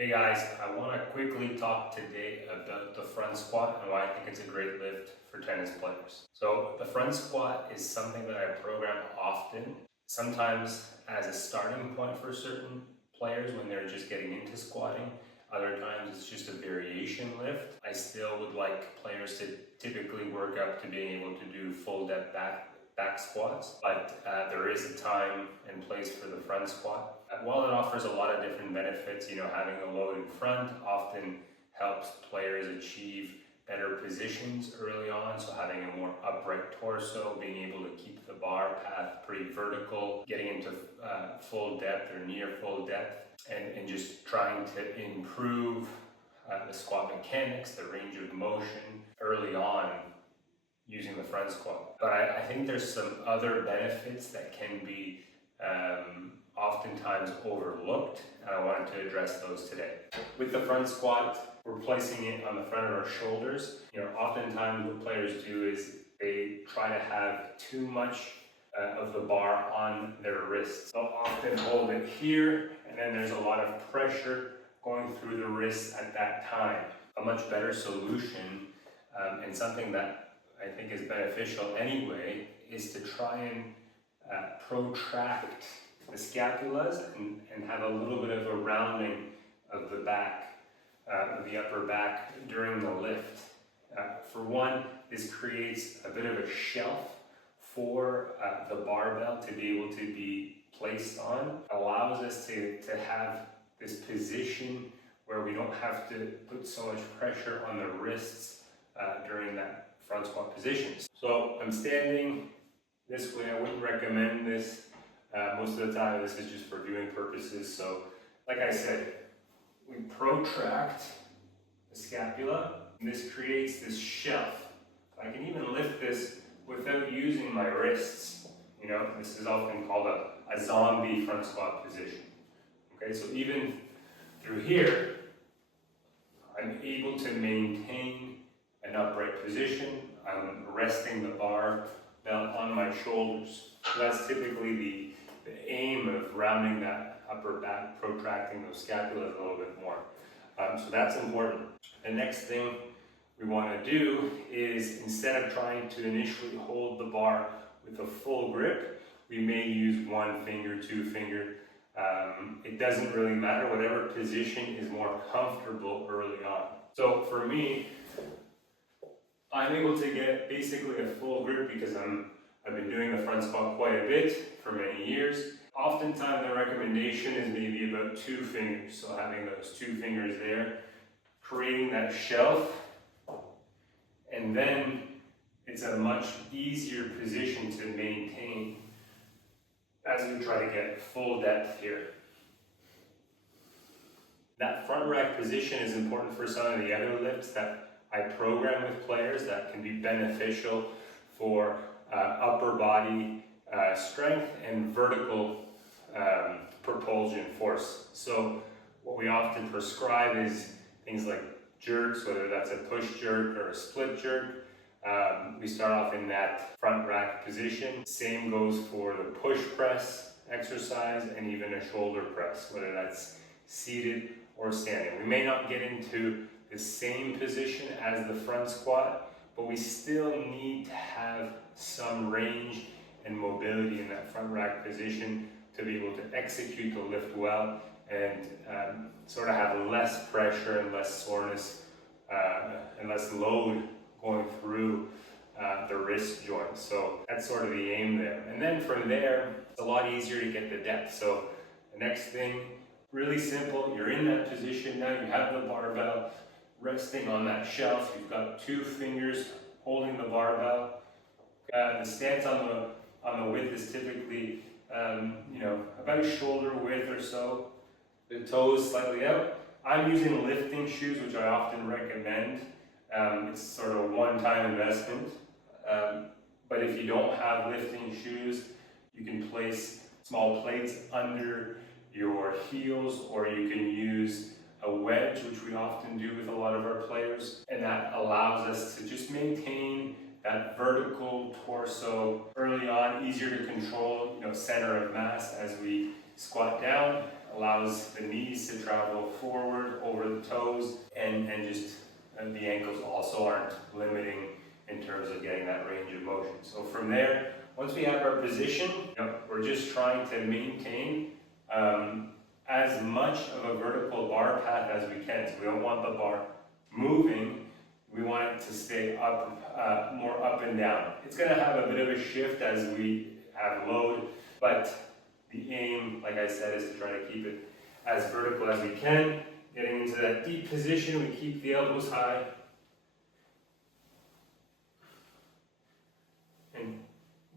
Hey guys, I want to quickly talk today about the front squat and why I think it's a great lift for tennis players. So the front squat is something that I program often, sometimes as a starting point for certain players when they're just getting into squatting. Other times it's just a variation lift. I still would like players to typically work up to being able to do full depth back squats, but there is a time and place for the front squat. While it offers a lot of different benefits, having a load in front often helps players achieve better positions early on. So having a more upright torso, being able to keep the bar path pretty vertical, getting into full depth or near full depth, and just trying to improve the squat mechanics, the range of motion early on using the front squat. But I think there's some other benefits that can be oftentimes overlooked, and I wanted to address those today. With the front squat, we're placing it on the front of our shoulders. Oftentimes what players do is they try to have too much of the bar on their wrists. They'll often hold it here, and then there's a lot of pressure going through the wrists at that time. A much better solution, and something that I think is beneficial anyway, is to try and protract the scapulas and have a little bit of a rounding of the back, of the upper back during the lift. For one, this creates a bit of a shelf for the barbell to be able to be placed on. Allows us to have this position where we don't have to put so much pressure on the wrists during that front squat position. So I'm standing this way. I wouldn't recommend this. Most of the time this is just for viewing purposes. So like I said, we protract the scapula, and this creates this shelf. I can even lift this without using my wrists. This is often called a zombie front squat position. Okay, so even through here, I'm able to maintain an upright position. I'm resting the bar down on my shoulders. So that's typically the aim of rounding that upper back, protracting those scapulas a little bit more. So that's important. The next thing we want to do is, instead of trying to initially hold the bar with a full grip, we may use one finger, two finger. It doesn't really matter, whatever position is more comfortable early on. So for me, I'm able to get basically a full grip because I've been doing the front squat quite a bit for many years. Oftentimes the recommendation is maybe about two fingers. So having those two fingers there, creating that shelf, and then it's a much easier position to maintain as we try to get full depth here. That front rack position is important for some of the other lifts that I program with players that can be beneficial for upper body strength and vertical propulsion force. So what we often prescribe is things like jerks, whether that's a push jerk or a split jerk. We start off in that front rack position. Same goes for the push press exercise and even a shoulder press, whether that's seated or standing. We may not get into the same position as the front squat, but we still need to have some range and mobility in that front rack position to be able to execute the lift well and sort of have less pressure and less soreness and less load going through the wrist joints. So that's sort of the aim there. And then from there, it's a lot easier to get the depth. So the next thing, really simple, you're in that position now, you have the barbell resting on that shelf, you've got two fingers holding the barbell. The stance on the width is typically about shoulder width or so. The toes slightly out. I'm using lifting shoes, which I often recommend. It's sort of a one-time investment. But if you don't have lifting shoes, you can place small plates under your heels, or you can use a wedge, which we often do with a lot of our players, and that allows us to just maintain that vertical torso early on, easier to control, center of mass as we squat down. allows the knees to travel forward over the toes, and the ankles also aren't limiting in terms of getting that range of motion. So from there, once we have our position, we're just trying to maintain as much of a vertical bar path as we can. So we don't want the bar moving, we want it to stay up, more up and down. It's going to have a bit of a shift as we have load, but the aim, like I said, is to try to keep it as vertical as we can. Getting into that deep position, we keep the elbows high. And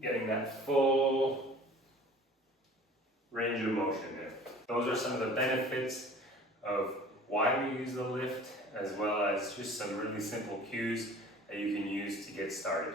getting that full range of motion there. Those are some of the benefits of why we use the lift, as well as just some really simple cues that you can use to get started.